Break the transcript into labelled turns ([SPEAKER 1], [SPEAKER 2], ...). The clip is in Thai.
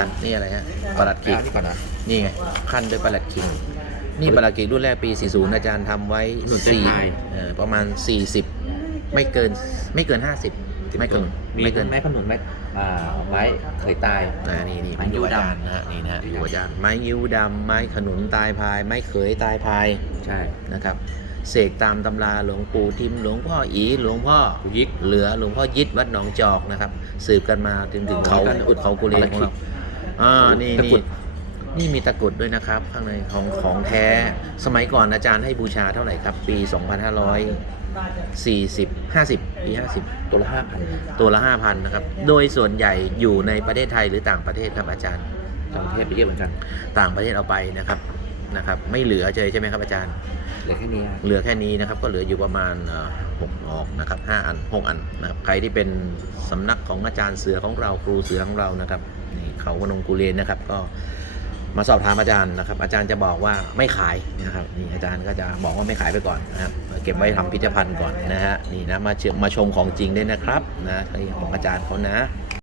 [SPEAKER 1] อันนี่อะไรฮะประหลัดขีก
[SPEAKER 2] อันนี้ก่อนนะ
[SPEAKER 1] นี่ไงขั้นด้วยประหลัดขีกนี่ประหลัดขีกรุ่นแรกปี 40 อาจารย์ทำไว้
[SPEAKER 2] หนุนเส้น
[SPEAKER 1] สี่
[SPEAKER 2] พาย
[SPEAKER 1] เอ่อประมาณ 40 ไม่เกินไม่เกิน 50 ไม่เกิน
[SPEAKER 2] มี
[SPEAKER 1] ไม่เกิน
[SPEAKER 2] ไม้ขนุนไม้อ่าไม้เขยตาย
[SPEAKER 1] นะนี่นี่
[SPEAKER 2] ไม้
[SPEAKER 1] เป็น
[SPEAKER 2] ยิ้ว
[SPEAKER 1] อาจารย์
[SPEAKER 2] ดำ
[SPEAKER 1] นะฮะนี่นะฮะอยู่อาจารย์ไม้ยิ้วดำไม้ขนุนตายพาย ไม้เขยตายพาย
[SPEAKER 2] ใช่
[SPEAKER 1] นะครับเสกตามตำราหลวงปู่ทิมหลวงพ่ออีหลวงพ่อ
[SPEAKER 2] กูยิก
[SPEAKER 1] เหลือหลวงพ่อยิดวัดหนองจอกนะครับ สืบกันมาถึงถึงเขา
[SPEAKER 2] อ๋อ
[SPEAKER 1] อุดเขากุเลนของเรา อ่านี่
[SPEAKER 2] ตะกรุ
[SPEAKER 1] นี่
[SPEAKER 2] ด
[SPEAKER 1] นี่มีตะกรุดด้วยนะครับ ข้างในของของแท้สมัยก่อนอาจารย์ให้บูชาเท่าไหร่ครับ ปี 2540 50 ปี 50
[SPEAKER 2] ตัวละห้าพัน
[SPEAKER 1] ตัวละ 5,000นะครับ โดยส่วนใหญ่อยู่ในประเทศไทยหรือต่างประเทศครับอาจารย์
[SPEAKER 2] ต่างประเทศไปเยอะเหมือนกัน
[SPEAKER 1] ต่างประเทศเอาไปนะครับนะครับ ไม่เหลือเลยใช่ไหมครับอาจารย์
[SPEAKER 2] เหลือแค่นี้ฮะ
[SPEAKER 1] เหลือแค่นี้นะครับก็เหลืออยู่ประมาณเอ่อหกออกนะครับห้าอันหกอันนะครับใครที่เป็นสำนักของอาจารย์เสือของเราครูเสือของเรานะครับนี่ เขาวนงกุเลนนะครับ ก็มาสอบถามอาจารย์นะครับ อาจารย์จะบอกว่าไม่ขายนะครับนี่อาจารย์ก็จะบอกว่าไม่ขายไปก่อนนะครับเก็บไว้ทำพิพิธภัณฑ์ก่อนนะฮะนี่นะมาเชื่อมาชมของจริงได้นะครับนะของอาจารย์เขานะ